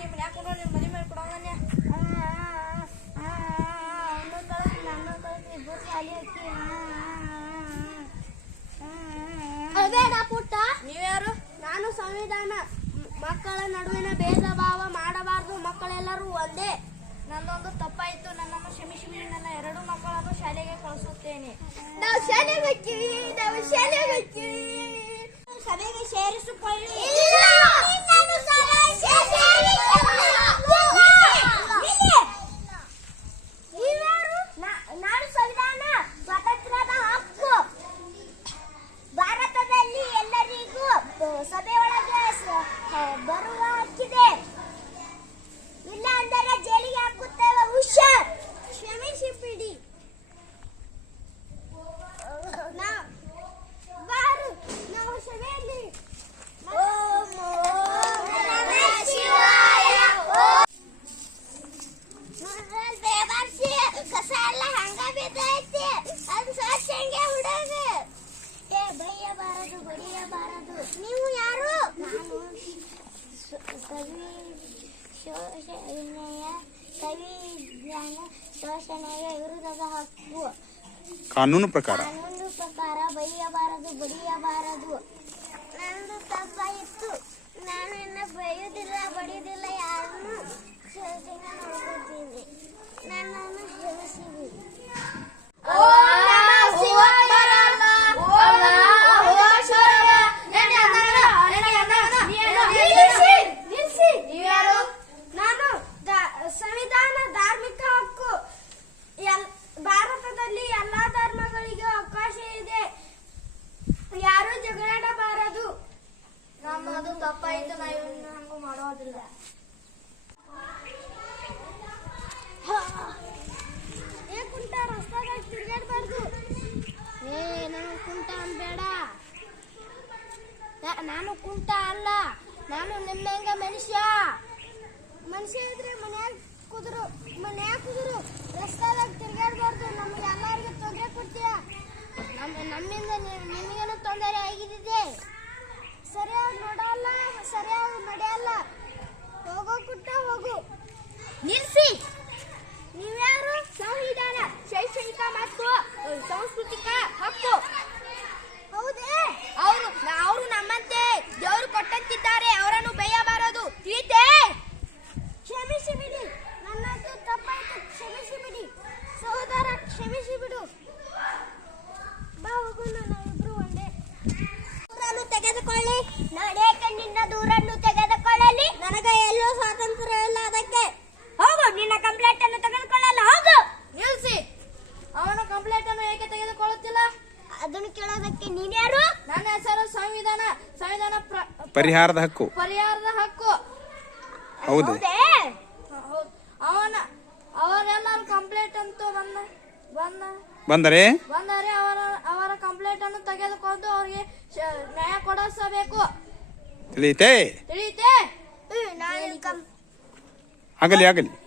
ನಿಮ್ಮ ಮನ್ಯಾಗ ಕೊಂಡು ನಿಮ್ಮ ಮನೆ ಮೇಲೆ ಕೊಡೋಣ ಅವನು ಕಳಿಸಿ ನನ್ನ ಕಳಿಸಿ ಇಬ್ಬರು ಶಾಲೆ ಹಾಕಿ. ಅದೇನಾ ಪುಟ್ಟ. ನೀವ್ಯಾರು? ನಾನು ಸಂವಿಧಾನ. ಮಕ್ಕಳ ನಡುವಿನ ಭೇದ ಭಾವ ಮಾಡಬಾರದು. ಮಕ್ಕಳೆಲ್ಲರೂ ಒಂದೇ. ನಂದೊಂದು ತಪ್ಪಾಯ್ತು. ನನ್ನನ್ನು ಕ್ಷಮಿಸಿ ನನ್ನ ಎರಡು ಮಕ್ಕಳನ್ನು ಶಾಲೆಗೆ ಕಳಿಸುತ್ತೇನೆ. ನಾವು ಶಾಲೆ ಹೋಗ್ತೀವಿ ನಾವು ಶಾಲೆ ಹೋಗ್ತೀವಿ ಸಭೆಗೆ ಸೇರಿಸಿಕೊಳ್ಳಿ. ಬೈಯಬಾರದು ಬಡಿಯಬಾರದು ನೀವು ಯಾರು? ನಾನು ಕವಿ ಶೋಷಣೆಯ ಕವಿ ಜ್ಞಾನ ಶೋಷಣೆಯ ವಿರುದ್ಧದ ಹಕ್ಕು. ಕಾನೂನು ಪ್ರಕಾರ. ಕಾನೂನು ಪ್ರಕಾರ ಬೈಯಬಾರದು ಬಡಿಯಬಾರದು ನಂದು ತಪ್ಪಾಯಿತು ನಾನು ಇನ್ನ ಬೈಯುವುದಿಲ್ಲ ಬಡಿಯುವುದಿಲ್ಲ ಯಾರನ್ನು ಕ್ಷಮಿಸಿನ ನೋಡ್ಕೊತೀನಿ ನನ್ನನ್ನು ಕ್ಷಮಿಸಿರಿ ನಾನು ದ- ಸಂವಿಧಾನ ಧಾರ್ಮಿಕ ಹಕ್ಕು ಎಲ್- ಭಾರತದಲ್ಲಿ ಎಲ್ಲಾ ಧರ್ಮಗಳಿಗೆ ಅವಕಾಶ ಇದೆ ಯಾರು ಜಗಳಾಡಬಾರದು ನಮ್ಮದು ತಪ್ಪಾಯ್ತು ನಾ ಇವನ್ನ ಹಂಗ ಮಾಡೋದಿಲ್ಲ ಏ ಕುಂಟ ರಸ್ತಾದಾಗ ತಿರ್ಗಾಡ್ಬಾರ್ದು ಏ ನಾನು ಕುಂಟ ಅನ್ಬೇಡ ನಾ- ನಾನು ಕುಂಟ ಅಲ್ಲ. ನಾನು ನಿಮ್ಮಂಗ ಮನುಷ್ಯ? ಮನುಷ್ಯ ಇದ್ರೆ ಮನ್ಯಾಗ ಕುದುರು ಮನ್ಯಾಗ ಕುದುರು. ರಸ್ತಾದಾಗ ತಿರ್ಗಾಡ್ಬಾರ್ದು ನಮ್ಗೆ ಎಲ್ಲರಿಗೂ ತೊಂದರೆ ಕೊಡ್ತೀಯ? ನಮ್ಮ ನಮ್ಮಿಂದ ನಿಮಗೇನು ತೊಂದರೆ ಆಗಿದ್ದಿದೆ ಸರಿಯಾಗಿ ನೋಡಲ್ಲ, ಸರಿಯಾಗಿ ನಡೆಯಲ್ಲ. ಹೋಗೋ ಕುಟ್ಟ ಹೋಗು. ನಿಲ್ಸಿ! ನೀವ್ಯಾರು? ಸಂವಿಧಾನ ಶೈಕ್ಷಣಿಕ ಮತ್ತು ಸಾಂಸ್ಕೃತಿಕ ಹಕ್ಕು ಹೌದೇ ಅವರು ಅವರು ನಮ್ಮಂತೆ ದೇವರು ಕೊಟ್ಟಂತಿದ್ದಾರೆ ಅವರನ್ನು ಬೈಯಬಾರದು ತಿಳಿತೆ ಕ್ಷಮಿಸಿ ಬಿಡಿ ನನ್ನದು ತಪ್ಪಾಯ್ತು ಕ್ಷಮಿಸಿ ಬಿಡಿ ಸಹೋದರ ಕ್ಷಮಿಸಿ ಬಿಡು. ಬಾ ಹೋಗೋಣ ನಾವಿಬ್ರು ಒಂದೇ. ದೂರನ್ನು ತೆಗೆದುಕೊಳ್ಳಿ. ನಾನೇಕೆ ನಿನ್ನ ದೂರನ್ನು ತೆಗೆದುಕೊಳ್ಳಲಿ. ನನಗೆ ಎಲ್ಲೂ ಸ್ವಾತಂತ್ರ್ಯ ಇಲ್ಲ ಅದಕ್ಕೆ. ಹೋಗು ನಿನ್ನ ಕಂಪ್ಲೇಂಟ್ ಅನ್ನು ತೆಗೆದುಕೊಳ್ಳಲ್ಲ ಹೋಗು. ನಿಲ್ಸಿ. ಅವನ ಕಂಪ್ಲೇಂಟ್ ಅನ್ನು ಏಕೆ ತೆಗೆದುಕೊಳ್ಳುತ್ತಿಲ್ಲ? ಅದನ್ನು ಕೇಳೋದಕ್ಕೆ ನೀನ್ಯಾರು ನನ್ನ ಹೆಸರು ಸಂವಿಧಾನ. ಸಂವಿಧಾನ ಪ್ರ- ಪರಿಹಾರದ ಹಕ್ಕು. ಪರಿಹಾರದ ಹಕ್ಕು. ಹೌದು. ಅವನ ಅವರೆಲ್ಲರೂ ಕಂಪ್ಲೇಂಟ್ ಅಂತೂ ಬಂದ ಬಂದರೆ? ಬಂದರೆ ಅವರ ಅವರ ಕಂಪ್ಲೇಂಟ್ ಅನ್ನು ತೆಗೆದುಕೊಂಡು ಅವರಿಗೆ ಶ- ನ್ಯಾಯ ಕೊಡಿಸಬೇಕು. ತಿಳಿಯುತ್ತೆ? ತಿಳಿಯುತ್ತೆ? ಆಗಲಿ ಆಗಲಿ.